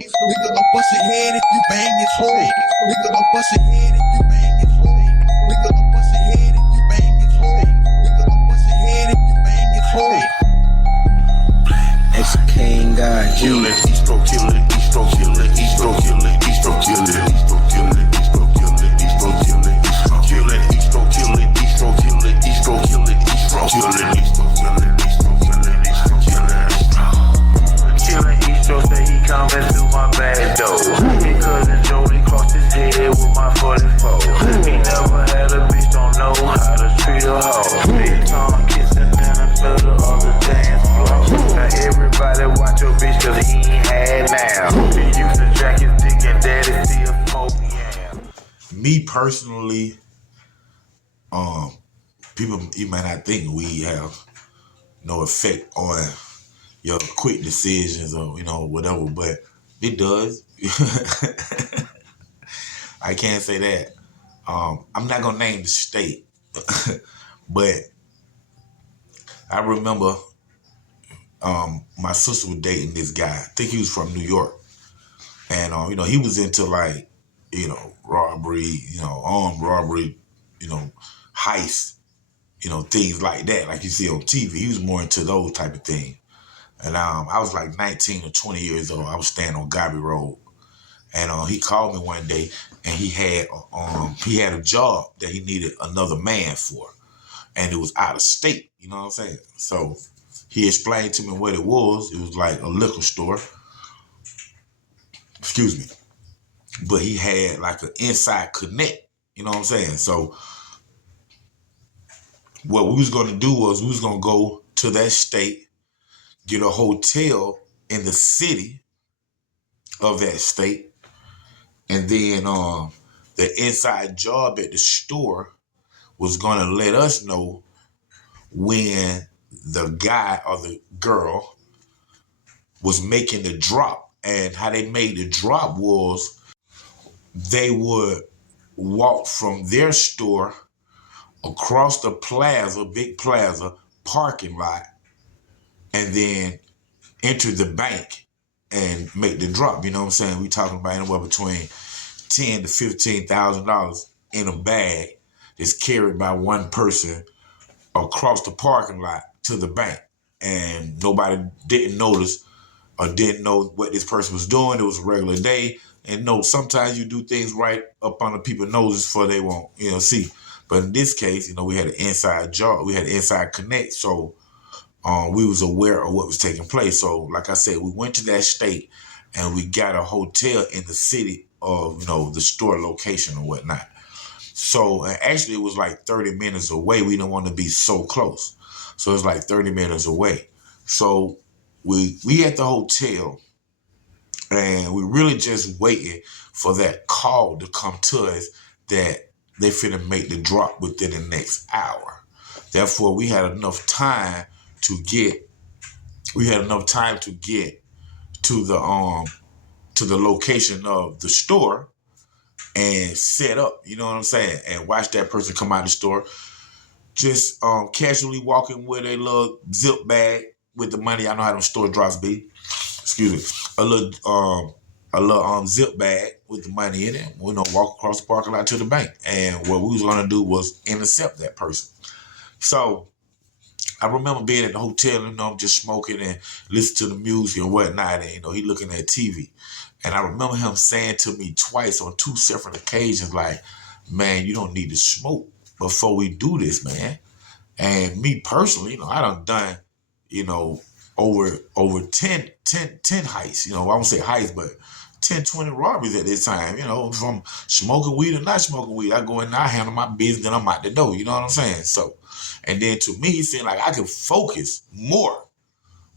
Nigga, I'll bust your head if you bang his hole. Nigga, I'll bust your head if you bang his hole. Nigga, I'll bust your head if you bang his hole. Nigga, I'll bust your head if you bang his hole. It's King God. Kill it, Eastro, kill it, Eastro, kill it, Eastro, kill it, Eastro, kill it, Eastro, kill it, Eastro, kill it, Eastro, kill it, kill it, Eastro, kill it, Eastro, kill it, Eastro, kill it, Eastro, kill it, Eastro, kill it, Eastro, kill it, Eastro, kill it. Killing Eastro say he coming through my back door. His cousin Jody crossed his head with my 44. He never had a bitch, don't know how to treat a hoe. Big tongue kissing in the middle of the dance floor. Now everybody watch your bitch cause he ain't had now. He used to jack his dick and daddy still smoke, yeah. Me personally, people, you might not think weed have no effect on your quick decisions or, whatever, but it does. I can't say that. I'm not gonna name the state, but I remember my sister was dating this guy. I think he was from New York. And, he was into robbery, armed robbery, heist, things like that, like you see on TV. He was more into those type of things. And I was like 19 or 20 years old. I was staying on Gobby Road. And he called me one day and he had a job that he needed another man for. And it was out of state, you know what I'm saying? So he explained to me what it was. It was like a liquor store. Excuse me. But he had like an inside connect, you know what I'm saying? So what we was gonna do was we was gonna go to that state, get a hotel in the city of that state, and then the inside job at the store was gonna let us know when the guy or the girl was making the drop. And how they made the drop was they would walk from their store across the plaza, big plaza, parking lot, and then enter the bank and make the drop. You know what I'm saying? We talking about anywhere between $10,000 to $15,000 in a bag that's carried by one person across the parking lot to the bank. And nobody didn't notice or didn't know what this person was doing. It was a regular day. And no, sometimes you do things right up under people's noses before they won't, see. But in this case, we had an inside job. We had an inside connect. So we was aware of what was taking place. So like I said, we went to that state and we got a hotel in the city of, the store location or whatnot. So actually it was like 30 minutes away. We didn't want to be so close. So it's like 30 minutes away. So we at the hotel and we really just waiting for that call to come to us that they finna make the drop within the next hour. Therefore, we had enough time to get to the location of the store and set up, you know what I'm saying, and watch that person come out of the store, just casually walking with a little zip bag with the money. I know how them store drops be. Excuse me. A little zip bag with the money in it. Walk across the parking lot to the bank. And what we was gonna do was intercept that person. So I remember being at the hotel, just smoking and listening to the music and whatnot, and he looking at TV. And I remember him saying to me twice on two separate occasions, like, man, you don't need to smoke before we do this, man. And me personally, I done, over 10 heists, I won't say heists, but 10, 20 robberies at this time, from smoking weed or not smoking weed. I go in there, I handle my business, then I'm out the door, you know what I'm saying? So, and then to me, it seemed like I could focus more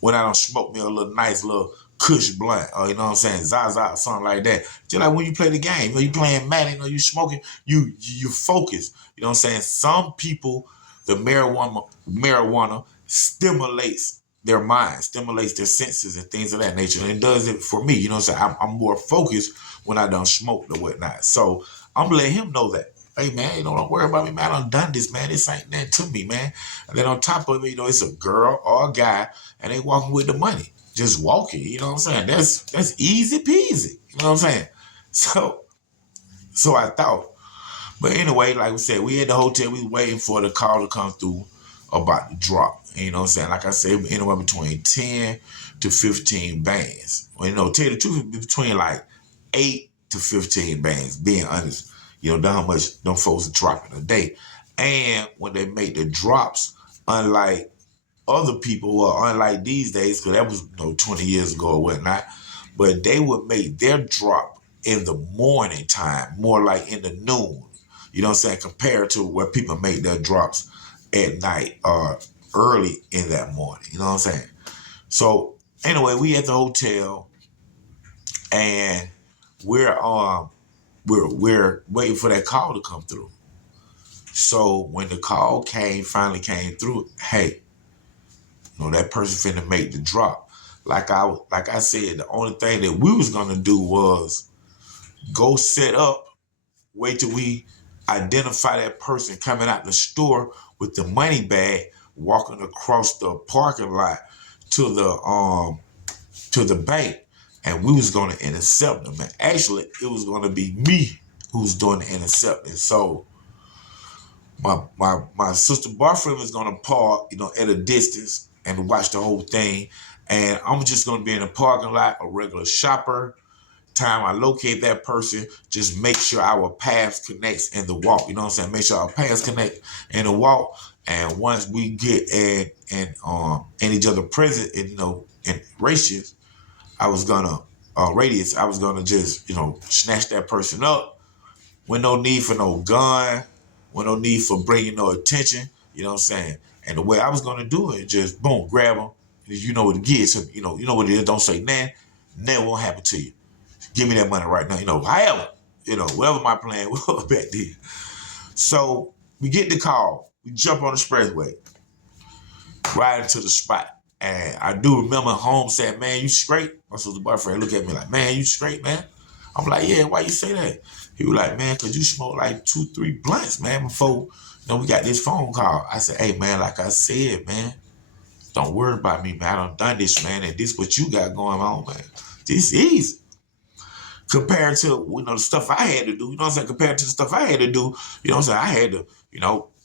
when I don't smoke me a little nice little Kush blunt, or, Zaza or something like that. Just like when you play the game, you playing Madden, you smoking, you focus, you know what I'm saying? Some people, the marijuana stimulates their mind, stimulates their senses and things of that nature. And it does it for me, you know what I'm saying? I'm more focused when I don't smoke or whatnot. So I'm letting him know that, hey, man, don't worry about me, man. I done this, man. This ain't nothing to me, man. And then on top of it, it's a girl or a guy, and they walking with the money. just walking. You know what I'm saying? That's easy peasy. You know what I'm saying? So I thought. But anyway, like we said, we at the hotel. We waiting for the call to come through about the drop. You know what I'm saying? Like I said, anywhere between 10 to 15 bands. Well, you know, tell you the truth, between like 8 to 15 bands, being honest. You know, how much them folks are dropping a day. And when they make the drops, unlike other people, or unlike these days, because that was 20 years ago or whatnot, but they would make their drop in the morning time, more like in the noon. You know what I'm saying? Compared to where people make their drops at night or early in that morning. You know what I'm saying? So anyway, we at the hotel and we're waiting for that call to come through. So when the call finally came through, hey, that person finna make the drop. Like I said, the only thing that we was gonna do was go set up, wait till we identify that person coming out the store with the money bag, walking across the parking lot to the bank, and we was gonna intercept them. And actually, it was gonna be me who's doing the intercepting. So my sister boyfriend was gonna park, at a distance and watch the whole thing. And I'm just gonna be in the parking lot, a regular shopper. Time I locate that person, just make sure our paths connects in the walk. You know what I'm saying? Make sure our paths connect in the walk. And once we get in each other present, in ratius, I was gonna just snatch that person up with no need for no gun, with no need for bringing no attention. You know what I'm saying? And the way I was gonna do it, just boom, grab them. You know what it is. So, you know what it is. Don't say nothing. Nothing won't happen to you. Give me that money right now. However, whatever my plan was back then. So we get the call. We jump on the expressway, right into the spot. And I do remember home saying, "Man, you straight?" My sister boyfriend look at me like, "Man, you straight, man?" I'm like, "Yeah, why you say that?" He was like, "Man, cause you smoked like 2-3 blunts, man, before we got this phone call." I said, "Hey, man, like I said, man, don't worry about me, man. I done this, man, and this what you got going on, man. This is easy." Compared to, the stuff I had to do, you know what I'm saying? Compared to the stuff I had to do, you know what I'm saying? I had to,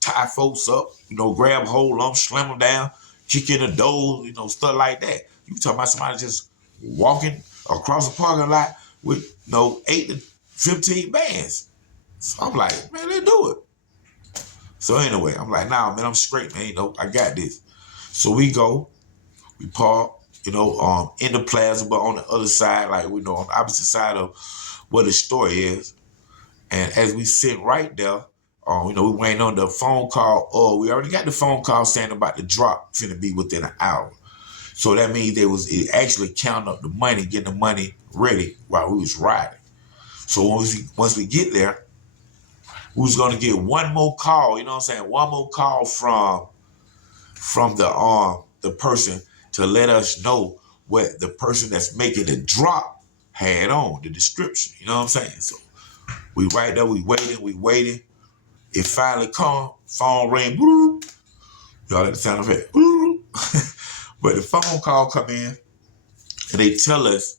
tie folks up, grab hold of them, slam them down, kick in the door, stuff like that. You talking about somebody just walking across the parking lot with, 8 to 15 bands. So I'm like, man, let's do it. So anyway, I'm like, nah, man, I'm straight, man. I got this. So we go, we park, in the plaza, but on the other side, like, on the opposite side of where the store is. And as we sit right there, we waiting on the phone call. We already got the phone call saying about the drop finna be within an hour. So that means it actually counting up the money, getting the money ready while we was riding. So once we get there, we was gonna get one more call, you know what I'm saying? One more call from the person to let us know what the person that's making the drop had on, the description. You know what I'm saying? So we right there, we waiting. It finally come, phone ring, boop. Y'all like the sound of it. But the phone call come in and they tell us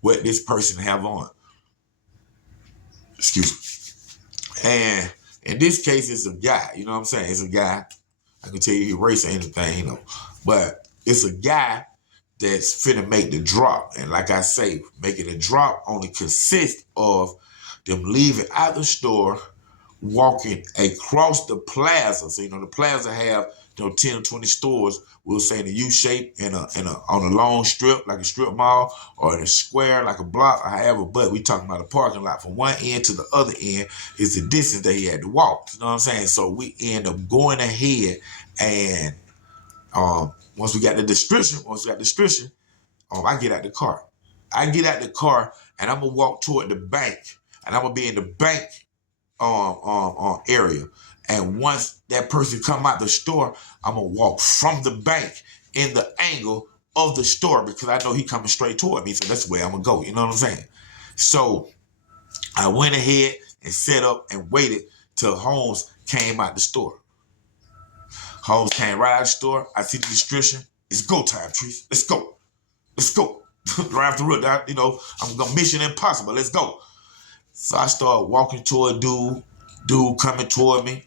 what this person have on. Excuse me. And in this case, it's a guy. You know what I'm saying? It's a guy. I can tell you he race or anything, But it's a guy that's finna make the drop. And like I say, making the drop only consists of them leaving out the store, walking across the plaza. So, the plaza have, 10 or 20 stores, we'll say in a U shape, on a long strip, like a strip mall, or in a square, like a block, or however, but we talking about a parking lot. From one end to the other end is the distance that he had to walk. You know what I'm saying? So we end up going ahead and once we got the description, I get out the car. And I'm gonna walk toward the bank, and I'm gonna be in the bank area. And once that person come out the store, I'm gonna walk from the bank in the angle of the store because I know he coming straight toward me. So that's the way I'm gonna go. You know what I'm saying? So I went ahead and set up and waited till Holmes came out the store. Holmes came right out of the store. I see the description. It's go time, Trees. Let's go. Let's go. Drive through it. You know, I'm going Mission Impossible. Let's go. So I start walking toward a dude coming toward me.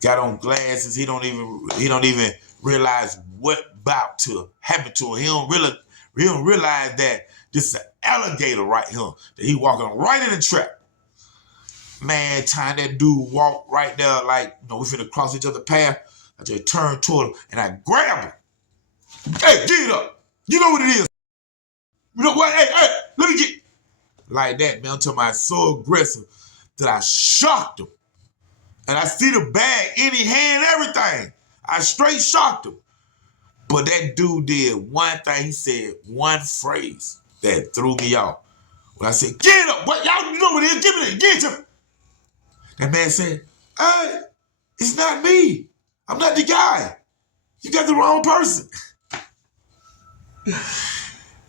Got on glasses. He don't even realize what about to happen to him. He don't realize that this is an alligator right here. That he walking right in the trap. Man, time that dude walk right there, like, you know, we finna cross each other's path. I just turn toward him and I grab him. Hey, get it up. You know what it is. You know what? Hey, let me get. Like that, man, until my so aggressive that I shocked him. And I see the bag in his hand, everything. I straight shocked him. But that dude did one thing. He said one phrase that threw me off. When I said, get up. What? Y'all know what it is. Give me that. Get it to me. That man said, hey, it's not me. I'm not the guy. You got the wrong person.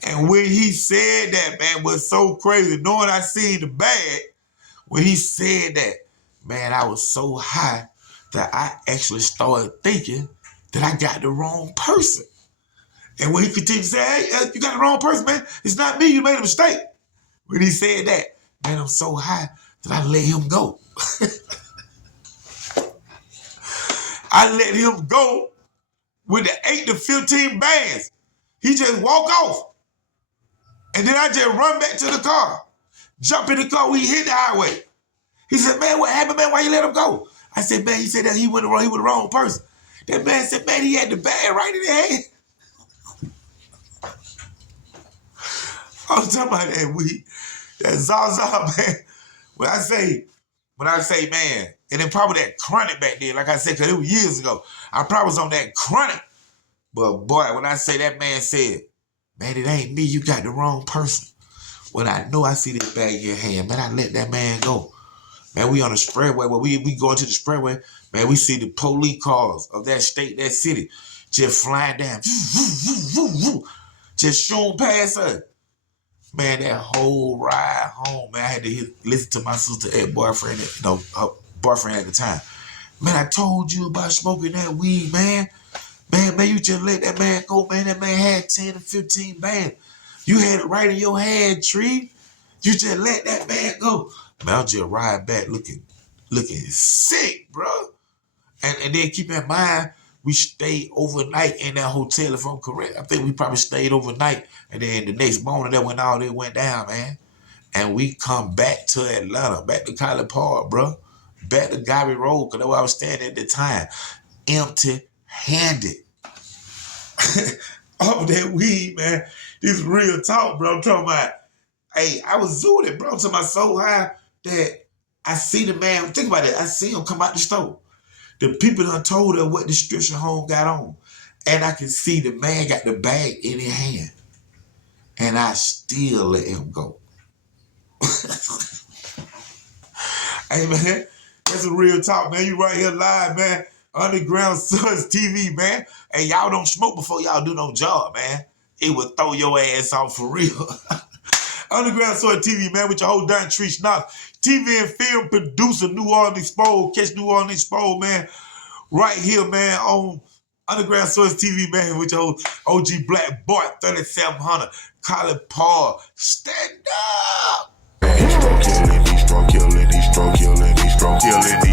And when he said that, man, was so crazy. Knowing I seen the bag, when he said that, man, I was so high that I actually started thinking that I got the wrong person. And when he continued to say, hey, you got the wrong person, man. It's not me. You made a mistake. When he said that, man, I'm so high that I let him go. I let him go with the 8 to 15 bands. He just walk off. And then I just run back to the car. Jump in the car, we hit the highway. He said, man, what happened, man? Why you let him go? I said, man, he said that he was the wrong person. That man said, man, he had the bag right in the hand. I'm talking about that weed. That Zaza, man. When I say, man, and then probably that chronic back then, like I said, because it was years ago. I probably was on that chronic. But boy, when I say that man said, man, it ain't me, you got the wrong person. When I know I see this bag in your hand, man, I let that man go. Man, we on the spreadway. When we go into the spreadway, man, we see the police cars of that state, that city, just flying down. Just shooting past us. Man, that whole ride home, man, I had to listen to my sister ex-boyfriend, her boyfriend at the time. Man, I told you about smoking that weed, man. Man, you just let that man go, man. That man had 10 to 15 bands. You had it right in your hand, Tree. You just let that man go. Man, I'll just ride back looking sick, bro. And then keep in mind, we stayed overnight in that hotel, if I'm correct. I think we probably stayed overnight. And then the next morning, that when all it went down, man. And we come back to Atlanta, back to College Park, bro. Back to Gobby Road, because that's where I was standing at the time. Empty-handed. Off that weed, man. This is real talk, bro. I'm talking about, hey, I was zooted, bro. I'm talking about so high that I see the man. Think about it. I see him come out the store. The people done told her what description home got on. And I can see the man got the bag in his hand. And I still let him go. Hey, man, that's a real talk, man. You right here live, man. Underground Source TV, man. Hey, y'all don't smoke before y'all do no job, man. It would throw your ass off for real. Underground Source TV, man, with your whole darn Tree Schnock. TV and film producer, New Orleans Exposed. Catch New Orleans Exposed, man. Right here, man, on Underground Source TV, man, with your OG Black Bart3700. College Park. Stand up. He's stroke killing, he's stroke killing, he's stroke killing, he's stroke killing.